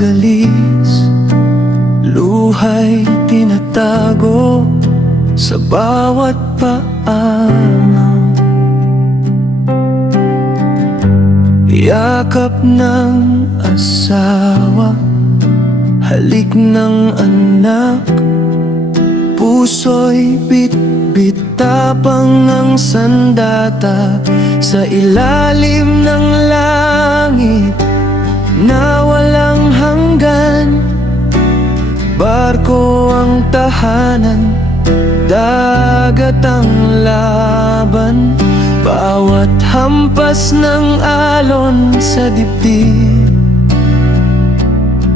magalis, luha'y tinatago sa bawat paanaw. Yakap ng asawa, halik ng anak, puso'y bit-bit, tapang ang sandata sa ilalim ng langit na walang hanggan. Barko ang tahanan, dagat ang laban, bawat hampas ng alon sa dibdib.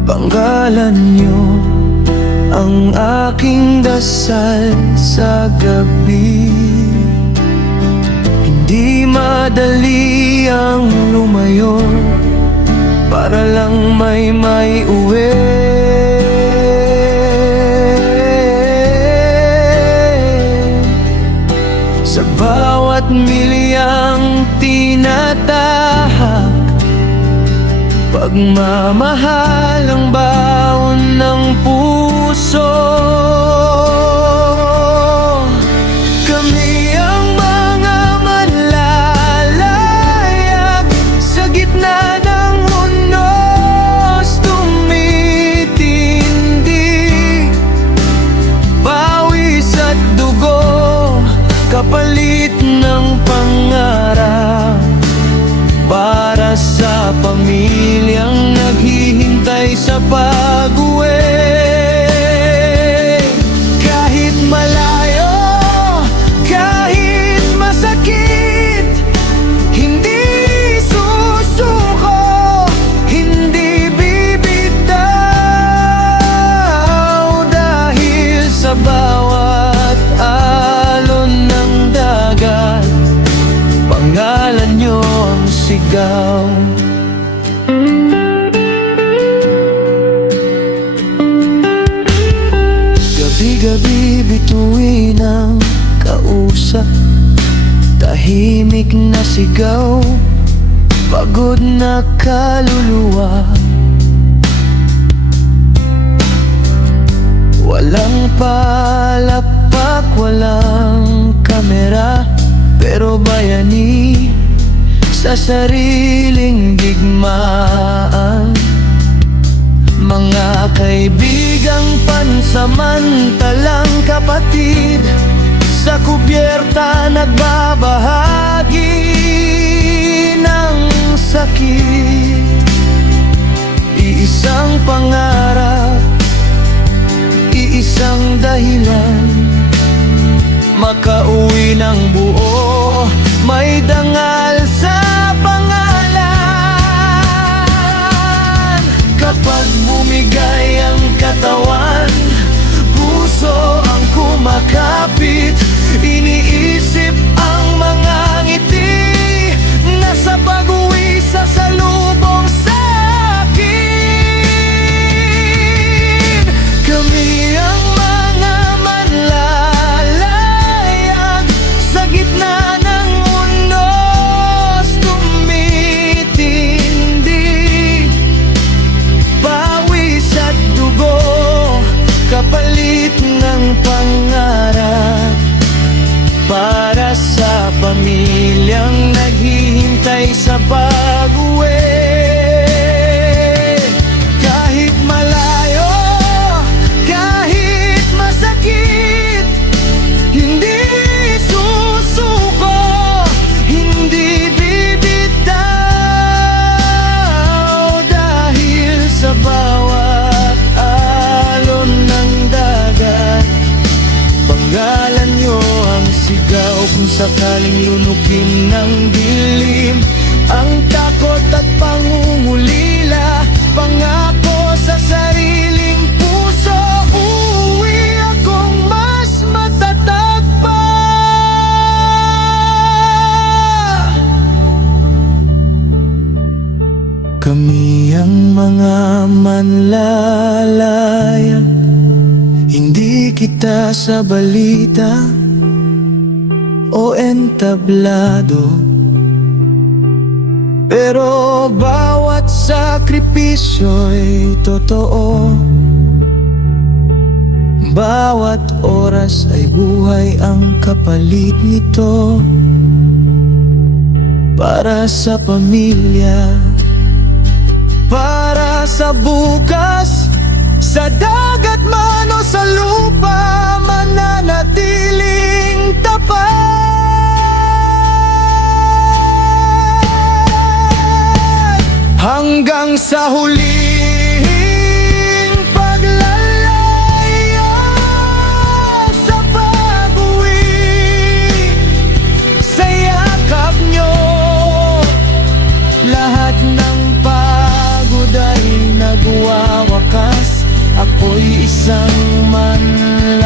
Panggalan niyo ang aking dasal sa gabi. Hindi madali ang lumayo para lang may uwi. Sa bawat milyang tinatahak, pagmamahal ang baon ng puso. Kami ang mga manlalayag sa gitna ng unos, tumitindig, pawis at dugo, kapalit ng pangarap para sa pamilyang naghihintay sa pag-uwi. Kahit malayo, kahit masakit, hindi susuko, hindi bibitaw, dahil sa bawat alon ng dagat, pangalan niyo ang sigaw. Gabi-gabi bituin ang kausap, tahimik na sigaw, pagod na kaluluwa. Walang palapak, walang kamera, pero bayani sa sariling digmaan. Mga kaibigang pansamantalang kapatid, sa kubyerta nagbabahagi ng sakit. Iisang pangarap, iisang dahilan, makauwi ng buo, may dangal sa pangalan. Kapag bumigay ang katawan, puso ang kumakapit, iniisip ang mga ngiti na sa pag-uwi sa salubong sa akin. Kami ang mga manlalayag sa gitna ng unos, tumitindig, pawis at dugo, kapalit ng pangarap para sa pamilyang naghihintay sa pag-uwi. Kahit malayo, kahit masakit, hindi susuko, hindi bibitaw, dahil sa bawat alon ng dagat, panggalan niyo ang sigaw. Kung sakaling lunukin ng dilim ang takot at pangungulila, pangako sa sariling puso, uuwi akong mas matatag pa. Kami ang mga manlalayag, hindi kita sa balita o entablado, pero bawat bawat sakripisyo'y totoo. Bawat oras ay buhay ang kapalit nito. Para sa pamilya, para sa bukas, sa dagat man o sa lupa, mananatiling tapat. Hanggang sa huling paglalaya, sa pag-uwi, sa yakap nyo, lahat ng pagod ay nagwawakas. Ako'y isang manlalayag,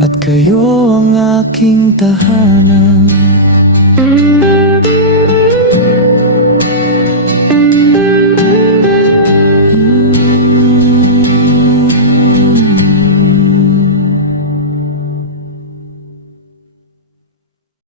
at kayo ang aking tahanan.